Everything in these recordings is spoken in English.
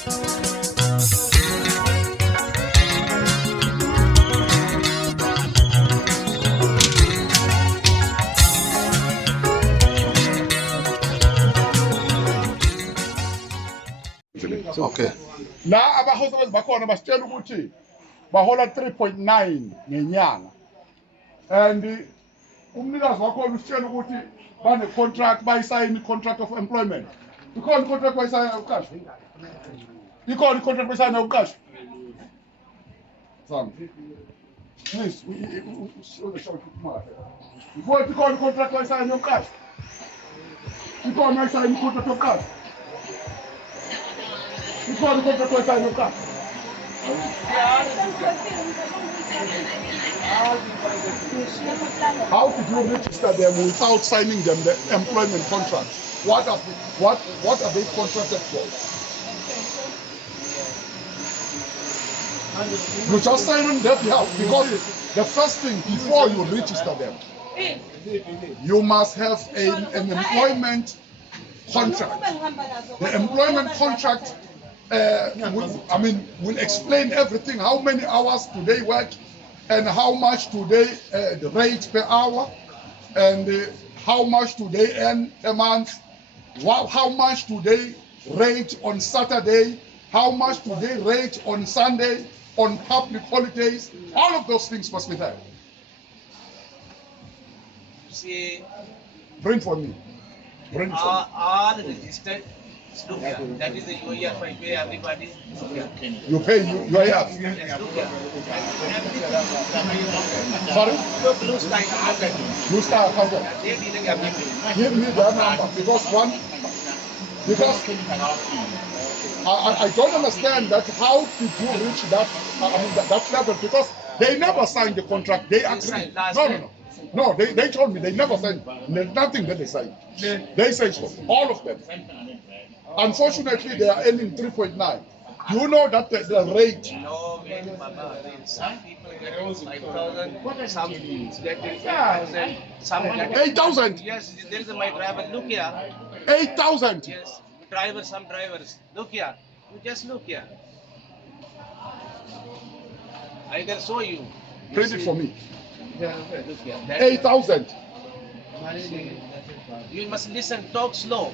Okay. La abasebenzi bakhona basitshela ukuthi bahola 3.9 ngenyanga. And umnikazi wakhona usitshela ukuthi bane contract bayisayini contract of employment. Ikhona contract bayisayina yokuqashwa. Ikhona contract bayisayina yokuqashwa. Sam. Please, show the show tomorrow. Before ikhona contract bayisayina yokuqashwa. Ikhona bayisayina contract yokuqashwa. Ikhona contract bayisayina yokuqashwa. How did you register them without signing them the employment contract? What are they contracted for? You just sign on their behalf because the first thing before you register them, you must have an employment contract. The employment contract will explain everything. How many hours do they work, and how much do they the rate per hour, and how much do they earn a month? How much do they rate on Saturday? How much do they rate on Sunday, on public holidays? All of those things must be there. See, Bring for me. Bring for me. all registered. Look here. That is the UEF. I pay everybody. You pay UIF. Yes, look here. Sorry? Blue Sky. Blue Star accountant. They didn't everything. Give me that number because I don't understand that. How did you reach that? That level, because they never signed the contract. They agreed. No. They told me they never signed. There's nothing that they signed. They say so. All of them. Unfortunately, they are earning 3.9. You know that the rate. No, man, Baba. Some people get 5,000, some get 8,000, some get 8,000. Yes, there is my driver. Look here. 8,000. Yes, some drivers. Look here. You just look here. I can show you. Print it for me. Look here. 8,000. You must listen, talk slow.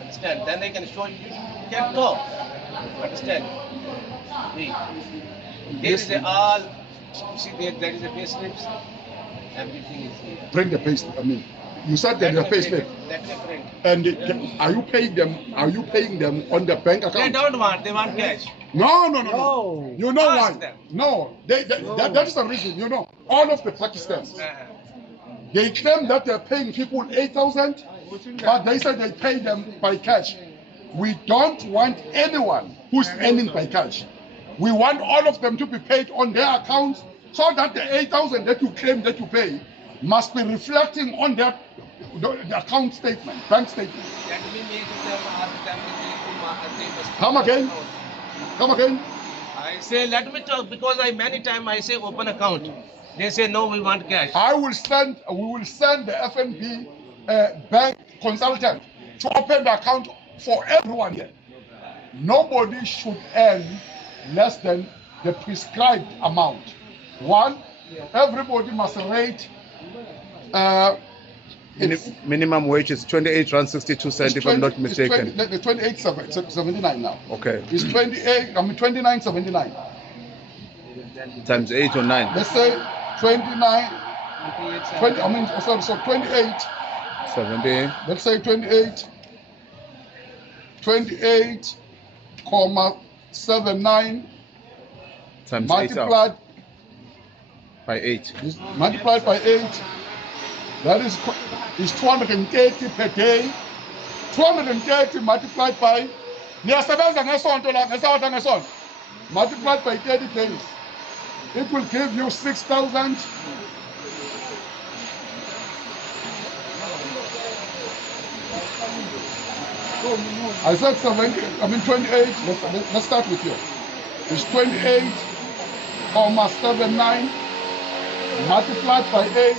Understand? Then I can show you. You can talk. Understand? Wait. There is all. See, there is a pay slips. Everything is here. Bring the pay slip. You said that the pay slip. That's a print. And are you paying them? Are you paying them on the bank account? They don't want. They want cash. No. You know Ask why? them. No. That's the reason. You know, all of the Pakistans, they claim that they're paying people 8,000, but they say they pay them by cash. We don't want anyone who's earning by cash. We want all of them to be paid on their accounts, so that the 8,000 that you claim that you pay must be reflecting on their the account statement, bank statement. Let me make them ask them. Come again. I say, let me talk, because many times I say open account. They say no, we want cash. We will send the FNB bank consultant to open the account for everyone here. Nobody should earn less than the prescribed amount. One, everybody must rate. Minimum wage is 28 rand 62 cents, if I'm not mistaken. The 28.79 now. Okay. It's 29.79. Times 8 or 9. Let's say 29. 28. 70. Let's say 28. 28.79 times 8 multiplied by 8. Multiplied by 8. That is 230 per day. 230 multiplied by multiplied by 30 days. It will give you 6,000. I said 28. Let's start with you. It's 28.79 multiplied by 8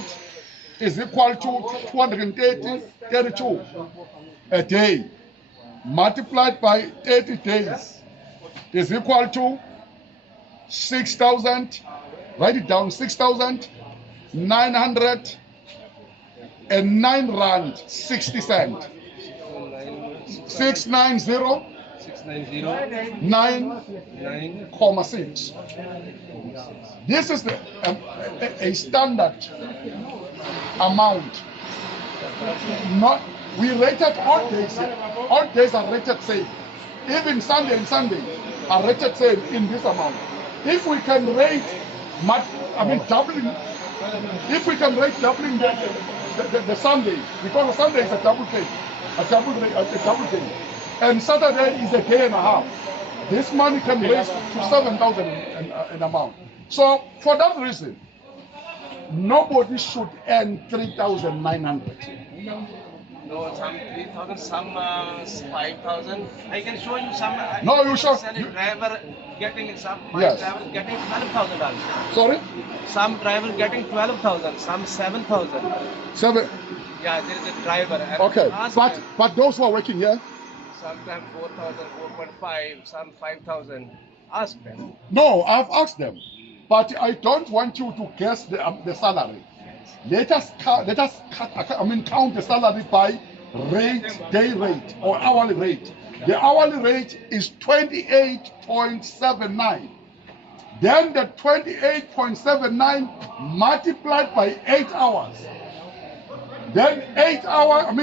is equal to 232 a day. Multiplied by 30 days is equal to 6,000. Write it down. 6,909 rand 60 cent. 690 9,6. This is a standard amount. Not we rated all days. All days are rated same. Even Sunday and Sunday are rated same in this amount. If we can rate, doubling. If we can rate doubling the Sunday, because the Sunday is a double day, a double day, and Saturday is a day and a half. This money can raise to 7,000 an amount. So for that reason, nobody should earn 3,900. No, some 3,000, some 5,000. I can show you some. No, you show. Driver getting some. Yes. Driver getting 12,000 also. Sorry. Some driver getting 12,000. Some 7,000. 7. Yeah, there is a driver. And Okay, ask them. but those who are working here. Sometimes 4,000, 4.5, some 5,000. Ask them. No, I've asked them, but I don't want you to guess the salary. Let us count the salary by rate, day rate, or hourly rate. The hourly rate is 28.79. Then the 28.79 multiplied by 8 hours. Then 8 hours,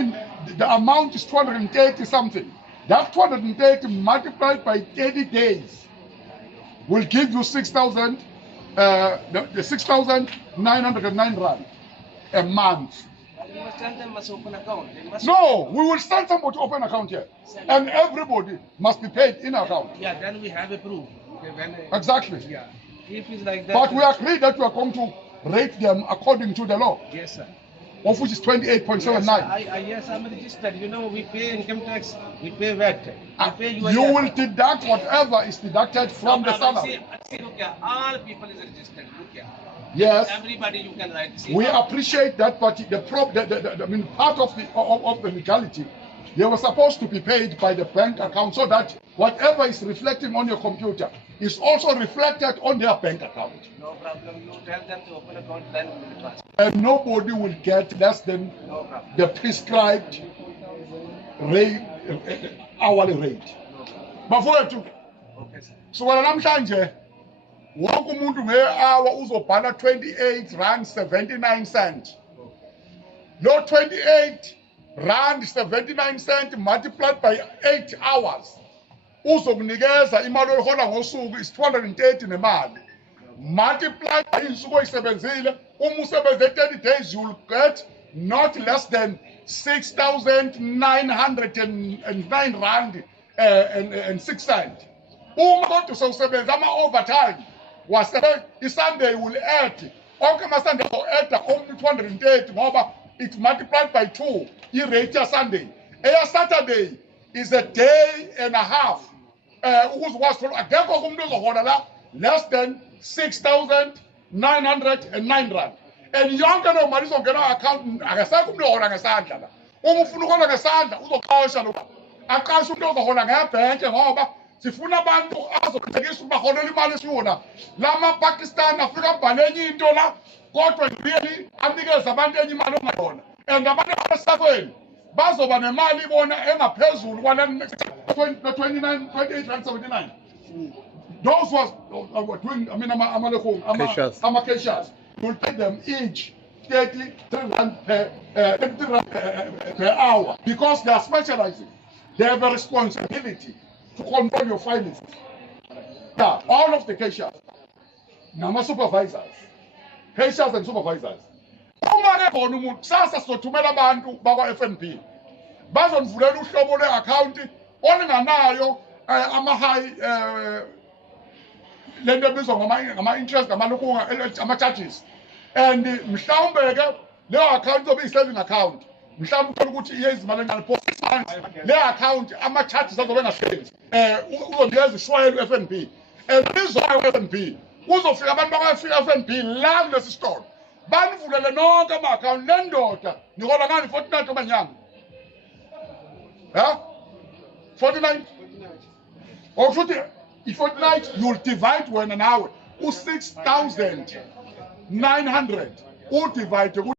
the amount is 230 something. That 230 multiplied by 30 days will give you 6,000, the 6,909 rand a month. You must tell them must open account. They must No, we will send somebody to open account here, and everybody must be paid in account. Yeah, then we have a proof. Okay, when, Exactly. Yeah. If it's like that. But we agree that we are going to rate them according to the law, Yes, sir. of which is 28.79. Yes, I'm registered. You know, we pay income tax, we pay VAT. We pay You will deduct whatever is deducted from the salary. See, look here, all people is registered. Look here. Yes. Everybody you can write. See, We appreciate that, but part of the legality, they were supposed to be paid by the bank account so that whatever is reflecting on your computer is also reflected on their bank account. No problem. You tell them to open account, then we will transfer. And nobody will get less than No problem. the prescribed rate, hourly rate. Bafowethu, Okay, sir. sukela namhlanje wonke umuntu nge-hour uzobhala 28 rand 79 cent. No 28 rand 79 cent multiplied by 8 hours. Uzokunikeza imali oyihola ngosuku is 230 nemali. Multiplied by insuku oyisebenzile, uma usebenze 30 days, you will get not less than 6,909 rand and 6 cent. Uma kodwa sewusebenza ama-overtime, i-Sunday will add, onke ama-Sunday will-add only 230 ngoba it's multiplied by 2, i-rate ya-Sunday. Eya-Saturday is a day and a half. Ukuze ukwazi thola akekho umuntu ozohola la less than 6,909 rand. And yonke leyo mali izongena account, akasekho umuntu ohola ngesandla la. Uma ufuna ukuhola ngesandla uzoqasha lo. Aqasha umuntu ozohola ngebhenke ngoba sifuna abantu azoqhekisa ukubaholela imali esiyona. Lama Pakistan afika abhale enye into la kodwa really anikeza abantu enye imali ongayona. And abantu abasakweni bazoba nemali bona engaphezulu kwala 28 rand 79. Those who are doing, Amakeshas, will pay them each 33 rand per hour because they are specializing. They have a responsibility to control your finances. Yeah, all of the Keshas, Nama supervisors, Keshas and supervisors. Sasa sothumela abantu bakwa-FNB bazonivulela uhlobo le-account olinganayo ama-high lento ebizwa ngama-interest ama-charges, and mhlawumbe-ke leyo account izobe iyi-saving account. Mhlawumbe uthole ukuthi iye izimali encane for 6 months le account ama-charges azobe engasebenzi, uzonikeza ishwayelo u-FNB, and izwayo u-FNB kuzofika abantu bakwa-FNB la kulesi sitolo banivulele nonke ama-account. Le ndoda nihola ngani 49 obanyanga? Ha? 49? Okushuthi i-fortnight you'll divide wena nawe u-6,900 udivide